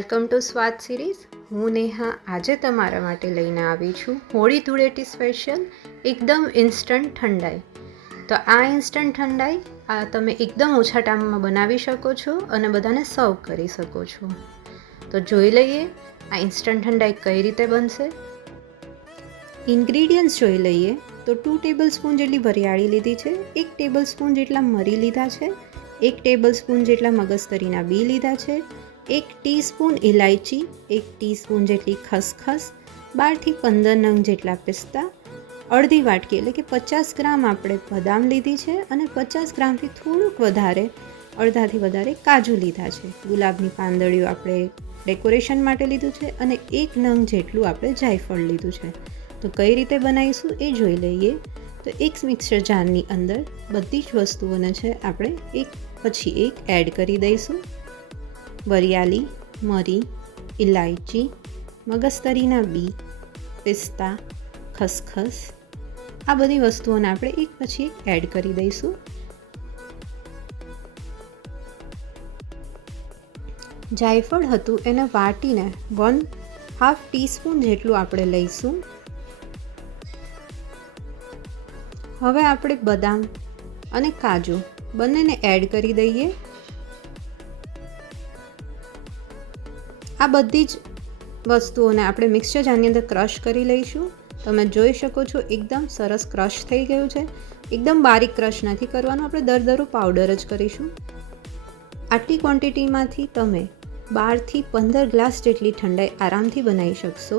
Welcome to સ્વાદ series. હું નેહા આજે તમારા માટે લઈને આવી છું હોળી ધૂળેટી સ્પેશિયલ એકદમ ઇન્સ્ટન્ટ ઠંડાઈ. તો આ ઇન્સ્ટન્ટ ઠંડાઈ તમે એકદમ ઓછા ટાઈમમાં બનાવી શકો છો અને બધાને સર્વ કરી શકો છો. તો જોઈ લઈએ આ ઇન્સ્ટન્ટ ઠંડાઈ કઈ રીતે બનશે. ઇન્ગ્રીડિયન્ટ્સ જોઈ લઈએ તો 2 ટેબલસ્પૂન જેટલી વરિયાળી લીધી છે, 1 ટેબલસ્પૂન જેટલા મરી લીધા છે, 1 ટેબલસ્પૂન જેટલા મગજતરીના બી લીધા છે, 1 ટીસ્પૂન ઇલાયચી, 1 ટીસ્પૂન જેટલી ખસખસ, 12 થી 15 નંગ જેટલા પિસ્તા, અડધી વાટકી એટલે કે 50 ગ્રામ આપણે બદામ લીધી છે અને 50 ગ્રામથી થોડુંક વધારે અડધાથી વધારે કાજુ લીધા છે. ગુલાબની પાંદડીઓ આપણે ડેકોરેશન માટે લીધું છે અને 1 નંગ જેટલું આપણે જાયફળ લીધું છે. તો કઈ રીતે બનાવીશું એ જોઈ લઈએ. તો એક મિક્સર જારની અંદર બધી જ વસ્તુઓને છે આપણે એક પછી એક એડ કરી દઈશું. વરિયાળી, મરી, ઇલાયચી, મગજતરીના બી, પિસ્તા, ખસખસ, આ બધી વસ્તુઓને આપણે એક પછી એક એડ કરી દઈશું. જાયફળ હતું એને વાટીને 1/2 ટીસ્પૂન જેટલું આપણે લઈશું. હવે આપણે બદામ અને કાજુ બંનેને એડ કરી દઈએ. આ બધી જ વસ્તુઓને આપણે મિક્સર જારની અંદર ક્રશ કરી લઈશું. તમે જોઈ શકો છો એકદમ સરસ ક્રશ થઈ ગયું છે. એકદમ બારીક ક્રશ નથી કરવાનું, આપણે દરદરો પાવડર જ કરીશું. આટલી ક્વોન્ટિટીમાંથી તમે 12 થી 15 ગ્લાસ જેટલી ઠંડાઈ આરામથી બનાવી શકશો.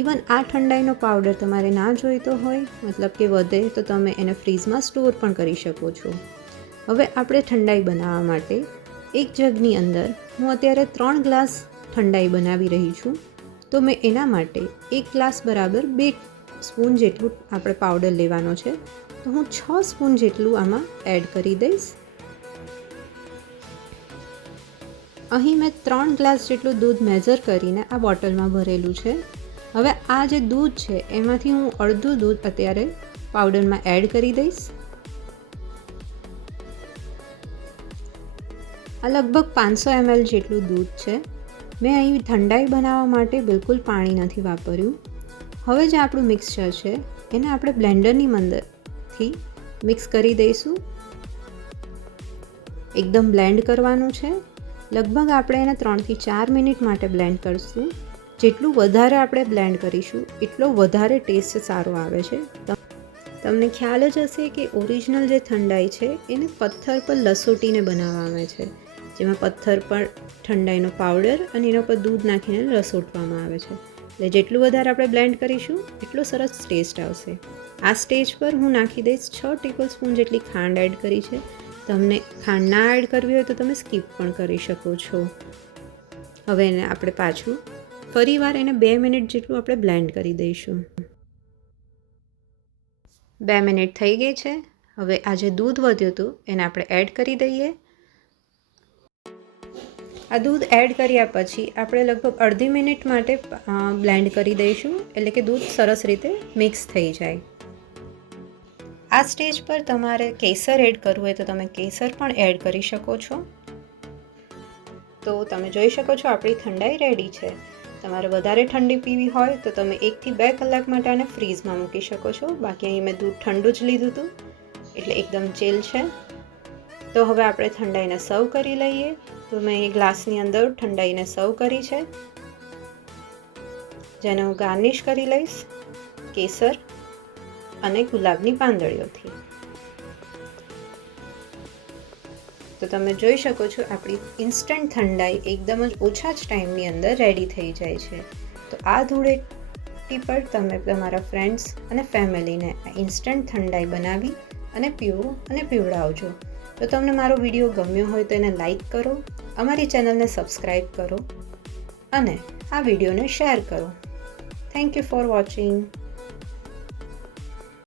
ઇવન આ ઠંડાઈનો પાવડર તમારે ના જોઈતો હોય, મતલબ કે વધે, તો તમે એને ફ્રીઝમાં સ્ટોર પણ કરી શકો છો. હવે આપણે ઠંડાઈ બનાવવા માટે એક જગની અંદર હું અત્યારે 3 ગ્લાસ ઠંડાઈ બનાવી રહી છું. તો મેં એના માટે 1 ગ્લાસ બરાબર 2 સ્પૂન જેટલું આપણે પાવડર લેવાનો છે. તો હું 6 સ્પૂન જેટલું આમાં એડ કરી દઈશ. અહીં મેં 3 ગ્લાસ જેટલું દૂધ મેઝર કરીને આ બોટલમાં ભરેલું છે. હવે આ જે દૂધ છે એમાંથી હું અડધું દૂધ અત્યારે પાવડરમાં એડ કરી દઈશ. આ લગભગ 500 ml જેટલું દૂધ છે. મેં અહીં ઠંડાઈ બનાવવા માટે બિલકુલ પાણી નથી વાપર્યું. હવે જે આપણું મિક્સચર છે એને આપણે બ્લેન્ડરની મદદથી મિક્સ કરી દઈશું. એકદમ બ્લેન્ડ કરવાનું છે. લગભગ આપણે એને 3 થી 4 મિનિટ માટે બ્લેન્ડ કરીશું. જેટલું વધારે આપણે બ્લેન્ડ કરીશું એટલો વધારે ટેસ્ટ સારો આવે છે. તમને ખ્યાલ જ હશે કે ઓરિજિનલ જે ઠંડાઈ છે એને પથ્થર પર લસોટીને બનાવવામાં આવે છે, જેમાં પથ્થર પર ઠંડાઈનો પાવડર અને એના પર દૂધ નાખીને લસોટવામાં આવે છે. એટલે જેટલું વધારે આપણે બ્લેન્ડ કરીશું એટલો સરસ ટેસ્ટ આવશે. આ સ્ટેજ પર હું નાખી દઈશ 6 ટેબલસ્પૂન જેટલી ખાંડ એડ કરી છે. તમને ખાંડ ના એડ કરવી હોય તો તમે સ્કીપ પણ કરી શકો છો. હવે એને આપણે પાછું ફરીવાર એને 2 મિનિટ જેટલું આપણે બ્લેન્ડ કરી દઈશું. 2 મિનિટ થઈ ગઈ છે. હવે આ જે દૂધ વધ્યું હતું એને આપણે એડ કરી દઈએ. આ દૂધ એડ કર્યા પછી આપણે લગભગ અડધી મિનિટ માટે બ્લેન્ડ કરી દઈશું, એટલે કે દૂધ સરસ રીતે મિક્સ થઈ જાય. આ સ્ટેજ પર તમારે કેસર એડ કરવું હોય તો તમે કેસર પણ એડ કરી શકો છો. તો તમે જોઈ શકો છો આપણી ઠંડાઈ રેડી છે. તમારે વધારે ઠંડી પીવી હોય તો તમે 1 થી 2 કલાક માટે આને ફ્રીઝમાં મૂકી શકો છો. બાકી અહીં મેં દૂધ ઠંડુ જ લીધું હતું એટલે એકદમ ચીલ છે. તો હવે આપણે ઠંડાઈને સર્વ કરી લઈએ. તો મેં એ ગ્લાસની અંદર ઠંડાઈને સર્વ કરી છે, જેને હું ગાર્નિશ કરી લઈશ કેસર અને ગુલાબની પાંદડીઓથી. તો તમે જોઈ શકો છો આપણી ઇન્સ્ટન્ટ ઠંડાઈ એકદમ જ ઓછા જ ટાઈમની અંદર રેડી થઈ જાય છે. તો આ ધૂળેટી પર તમે તમારા ફ્રેન્ડ્સ અને ફેમિલીને આ ઇન્સ્ટન્ટ ઠંડાઈ બનાવી અને પીવો અને પીવડાવજો. તો તમને મારો વિડીયો ગમ્યો હોય તો એને લાઈક કરો, અમારી ચેનલને સબસ્ક્રાઈબ કરો અને આ વિડીયોને શેર કરો. Thank you for watching.